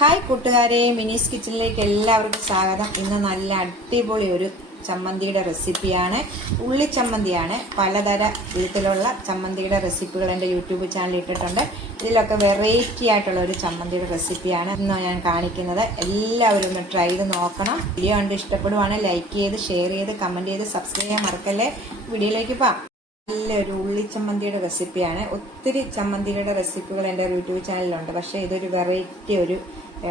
Hi കൂട്ടുകാരെ, മിനീസ് കിച്ചണിലേക്ക് എല്ലാവർക്കും സ്വാഗതം. ഇന്ന് നല്ല അടിപൊളി ഒരു ചമ്മന്തിയുടെ റെസിപ്പിയാണ്. ഉള്ളി ചമ്മന്തിയാണ്. പലതര വിധത്തിലുള്ള ചമ്മന്തിയുടെ റെസിപ്പികൾ എൻ്റെ യൂട്യൂബ് ചാനലിൽ ഇട്ടിട്ടുണ്ട്. ഇതിലൊക്കെ വെറൈറ്റി ആയിട്ടുള്ള ഒരു ചമ്മന്തിയുടെ റെസിപ്പിയാണ് ഇന്ന് ഞാൻ കാണിക്കുന്നത്. എല്ലാവരും ഒന്ന് ട്രൈ ചെയ്ത് നോക്കണം. വീഡിയോ കണ്ട് ഇഷ്ടപ്പെടുവാണെങ്കിൽ ലൈക്ക് ചെയ്ത്, ഷെയർ ചെയ്ത്, കമൻറ്റ് ചെയ്ത്, സബ്സ്ക്രൈബ് ചെയ്യാൻ മറക്കല്ലേ. വീഡിയോയിലേക്ക് പോകാം. നല്ലൊരു ഉള്ളിച്ചമ്മന്തിയുടെ റെസിപ്പിയാണ്. ഒത്തിരി ചമ്മന്തിയുടെ റെസിപ്പികൾ എൻ്റെ യൂട്യൂബ് ചാനലിലുണ്ട്, പക്ഷേ ഇതൊരു വെറൈറ്റി ഒരു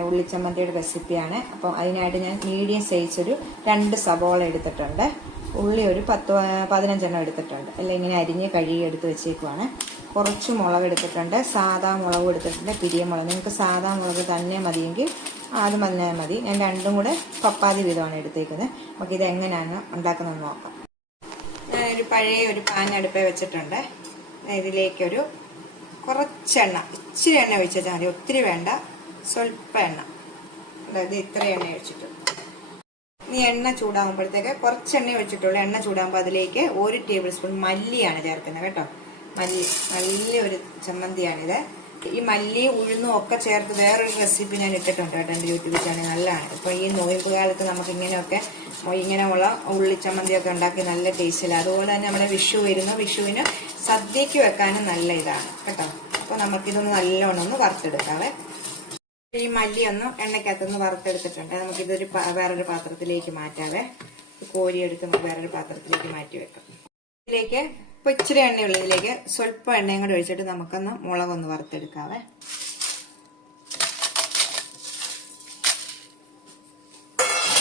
ഉള്ളിച്ചമ്മന്തിയുടെ റെസിപ്പിയാണ്. അപ്പം അതിനായിട്ട് ഞാൻ മീഡിയം സൈസ് ഒരു 2 സബോള എടുത്തിട്ടുണ്ട്. ഉള്ളി ഒരു 10-15 എടുത്തിട്ടുണ്ട്. എല്ലാം ഇങ്ങനെ അരിഞ്ഞ് കഴുകി എടുത്ത് വെച്ചേക്കുവാണ്. കുറച്ച് മുളക് എടുത്തിട്ടുണ്ട്. സാധാ മുളക് എടുത്തിട്ടുണ്ട്, പിരിയമുളക്. നിങ്ങൾക്ക് സാധാ മുളക് തന്നെ മതിയെങ്കിൽ അത് മതി. ഞാൻ രണ്ടും കൂടെ പപ്പാതി വീതമാണ് എടുത്തേക്കുന്നത്. നമുക്കിത് എങ്ങനെയാണ് ഉണ്ടാക്കുന്നതെന്ന് നോക്കാം. ഞാനൊരു പഴയ ഒരു പാൻ അടുപ്പേ വെച്ചിട്ടുണ്ട്. ഇതിലേക്കൊരു കുറച്ചെണ്ണ, ഇച്ചിരി എണ്ണ ഒഴിച്ചാൽ മതി, ഒത്തിരി വേണ്ട, സ്വല്പം എണ്ണ. അതായത് ഇത്ര എണ്ണ ഒഴിച്ചിട്ട് ഈ എണ്ണ ചൂടാകുമ്പോഴത്തേക്ക് കുറച്ച് എണ്ണ ഒഴിച്ചിട്ടുള്ളൂ. എണ്ണ ചൂടാകുമ്പോൾ അതിലേക്ക് 1 ടേബിൾ സ്പൂൺ മല്ലിയാണ് ചേർക്കുന്നത് കേട്ടോ. മല്ലി നല്ലൊരു ചമ്മന്തിയാണിത്. ഈ മല്ലി ഉഴുന്നും ഒക്കെ ചേർത്ത് വേറൊരു റെസിപ്പി ഞാൻ ഇട്ടിട്ടുണ്ട് കേട്ടോ എൻ്റെ യൂട്യൂബ് ചാനൽ. നല്ലതാണ്. ഇപ്പോൾ ഈ നോയമ്പ് കാലത്ത് നമുക്ക് ഇങ്ങനെയുള്ള ഉള്ളിച്ചമ്മന്തിയൊക്കെ ഉണ്ടാക്കി നല്ല ടേസ്റ്റില്ല. അതുപോലെ തന്നെ നമ്മുടെ വിഷു വരുന്നു. വിഷുവിന് സദ്യക്ക് വെക്കാനും നല്ല ഇതാണ് കേട്ടോ. അപ്പോൾ നമുക്കിതൊന്ന് നല്ലോണം ഒന്ന് വറുത്തെടുക്കാവേ. ഈ മല്ലി ഒന്ന് എണ്ണയ്ക്കകത്തൊന്ന് വറുത്തെടുത്തിട്ടുണ്ട്. നമുക്കിതൊരു വേറൊരു പാത്രത്തിലേക്ക് മാറ്റാവേ. കോരിയെടുത്ത് നമുക്ക് വേറൊരു പാത്രത്തിലേക്ക് മാറ്റി വെക്കാം. ഇതിലേക്ക് ഇപ്പൊ ഇച്ചിരി എണ്ണയുള്ള ഇതിലേക്ക് സ്വല്പം എണ്ണയും കൂടെ ഒഴിച്ചിട്ട് നമുക്കൊന്ന് മുളകൊന്ന് വറുത്തെടുക്കാവേ.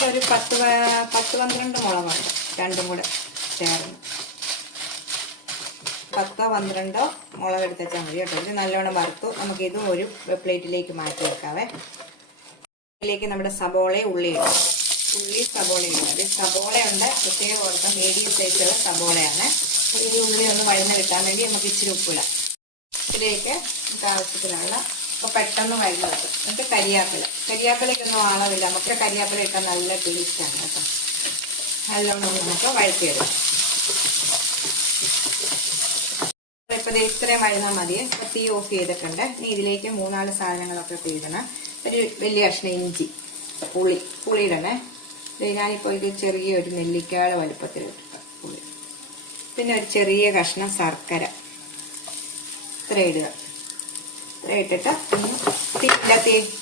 ഒരു 10-12 മുളകുണ്ട്, രണ്ടും കൂടെ ചേർന്ന് 10-12 മുളക് എടുത്താൽ മതി കേട്ടോ. ഇത് നല്ലോണം വറുത്തു. നമുക്ക് ഇതും ഒരു പ്ലേറ്റിലേക്ക് മാറ്റി വെക്കാവേ. ഇതിലേക്ക് നമ്മുടെ സബോളയും ഉള്ളിയും സബോളയും അത് സബോളയുണ്ട്. പ്രത്യേകം ഓർക്കാം, മീഡിയം സൈസുള്ള സബോളയാണ്. ഈ ഉള്ളി ഒന്ന് വഴന്ന് കിട്ടാൻ വേണ്ടി നമുക്ക് ഇച്ചിരി ഉപ്പിടാം. ഇതിലേക്ക് ആവശ്യത്തിനുള്ള ഇപ്പൊ പെട്ടെന്ന് വഴന്ന് കിട്ടും. എന്നിട്ട് കരിയാപ്പിലയ്ക്കൊന്നും ആളമില്ല. നമുക്ക് കരിയാപ്പില ഇട്ടാൽ നല്ല ടേസ്റ്റാണ് കേട്ടോ. നല്ലോണം നമുക്ക് വഴറ്റിയെടുക്കാം. ഇപ്പൊ ഇത്രയും വഴുന്നാൽ മതി. ഇപ്പൊ തീ ഓഫ് ചെയ്തിട്ടുണ്ട്. ഇനി ഇതിലേക്ക് 3-4 സാധനങ്ങളൊക്കെ ഇടണം. ഒരു വലിയ കഷ്ണം ഇഞ്ചി, പുളി ഇടണേ. ഞാനിപ്പോൾ ഇത് ചെറിയൊരു നെല്ലിക്കയുടെ വലുപ്പത്തിൽ ഇട്ടിട്ട് പുളി. പിന്നെ ഒരു ചെറിയ കഷ്ണം ശർക്കര ഇത്ര ഇടുക. ഇത്ര ഇട്ടിട്ട്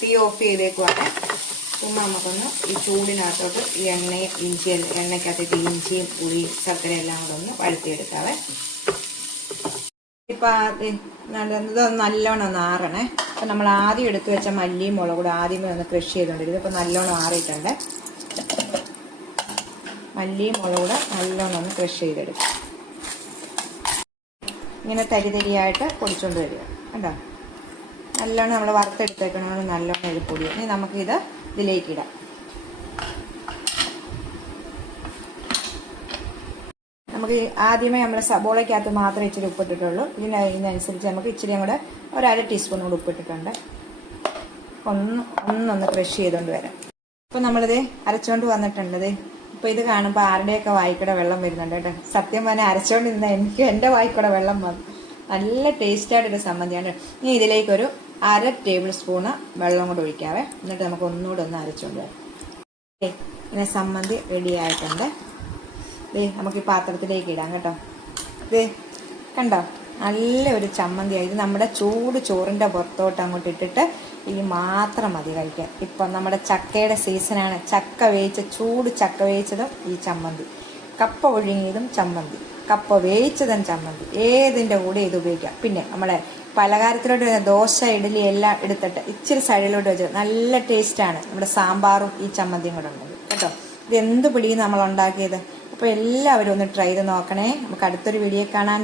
തീ ഓഫ് ചെയ്തേക്കുവാണ്. ചുമ്മാ നമുക്കൊന്ന് ഈ ചൂടിനകത്തോട്ട് ഈ എണ്ണയ്ക്കകത്തേക്ക് ഇഞ്ചിയും പുളിയും ശർക്കര എല്ലാം കൂടെ ഒന്ന് വഴറ്റിയെടുക്കാവേ. ഇപ്പൊ ഇതൊന്ന് നല്ലോണം ഒന്ന് ആറണേ. അപ്പൊ നമ്മൾ ആദ്യം എടുത്തു വെച്ച മല്ലിയും മുളകും കൂടെ ആദ്യമേ ഒന്ന് ക്രഷ് ചെയ്തുകൊണ്ടിരുന്നത്. ഇപ്പൊ നല്ലോണം ആറിയിട്ടുണ്ട്. മല്ലിയും മുളകും കൂടെ നല്ലോണം ഒന്ന് ക്രഷ് ചെയ്തെടുക്കും. ഇങ്ങനെ തരിതരിയായിട്ട് പൊടിച്ചുകൊണ്ട് വരിക കണ്ടോ. നല്ലോണം നമ്മൾ വറുത്തെടുത്തേക്കണമെന്ന് നല്ലോണം എഴുപ്പൊടി. ഇനി നമുക്കിത് ഇതിലേക്ക് ഇടാം. നമുക്ക് ആദ്യമേ നമ്മൾ സബോളയ്ക്കകത്ത് മാത്രമേ ഇച്ചിരി ഉപ്പിട്ടിട്ടുള്ളൂ. ഇതിനനുസരിച്ച് നമുക്ക് ഇച്ചിരി കൂടെ 1/2 ടീസ്പൂൺ കൂടെ ഉപ്പിട്ടിട്ടുണ്ട്. ഒന്നൊന്ന് ക്രഷ് ചെയ്തുകൊണ്ട് വരാം. അപ്പോൾ നമ്മളിത് അരച്ചുകൊണ്ട് വന്നിട്ടുണ്ട്. ഇപ്പോൾ ഇത് കാണുമ്പോൾ ആരുടെയൊക്കെ വായിക്കൂടെ വെള്ളം വരുന്നുണ്ട് കേട്ടോ. സത്യം പറഞ്ഞാൽ അരച്ചുകൊണ്ട് ഇരുന്നാൽ എനിക്ക് എൻ്റെ വായിക്കൂടെ വെള്ളം വന്നു. നല്ല ടേസ്റ്റായിട്ടൊരു സമ്മന്തിയാണ്. ഇനി ഇതിലേക്കൊരു 1/2 ടേബിൾ സ്പൂണ് വെള്ളം കൂടെ ഒഴിക്കാവേ. എന്നിട്ട് നമുക്ക് ഒന്നുകൂടെ ഒന്ന് അരച്ചുകൊണ്ട് വരാം. ഇങ്ങനെ സമ്മന്തി റെഡി ആയിട്ടുണ്ട്. നമുക്ക് ഈ പാത്രത്തിലേക്ക് ഇടാം കേട്ടോ. ഇത് കണ്ടോ, നല്ലൊരു ചമ്മന്തിയാണ്. ഇത് നമ്മുടെ ചൂട് ചോറിൻ്റെ പുറത്തോട്ട് അങ്ങോട്ട് ഇട്ടിട്ട് ഇനി മാത്രം മതി കഴിക്കാൻ. ഇപ്പം നമ്മുടെ ചക്കയുടെ സീസണാണ്. ചൂട് ചക്ക വേവിച്ചതും ഈ ചമ്മന്തി, കപ്പ ഒഴുങ്ങിയതും ചമ്മന്തി, കപ്പ വേവിച്ചതും ചമ്മന്തി, ഏതിൻ്റെ കൂടെ ഇത് ഉപയോഗിക്കാം. പിന്നെ നമ്മുടെ പലഹാരത്തിലോട്ട് ദോശ, ഇഡലി എല്ലാം എടുത്തിട്ട് ഇച്ചിരി സൈഡിലോട്ട് വെച്ചത് നല്ല ടേസ്റ്റാണ്. നമ്മുടെ സാമ്പാറും ഈ ചമ്മന്തിയും കൂടെ ഉണ്ടെങ്കിൽ കേട്ടോ. ഇത് എന്ത് പിടിയും നമ്മൾ ഉണ്ടാക്കിയത്. അപ്പോൾ എല്ലാവരും ഒന്ന് ട്രൈ ചെയ്ത് നോക്കണേ. നമുക്ക് അടുത്തൊരു വീഡിയോ കാണാൻ.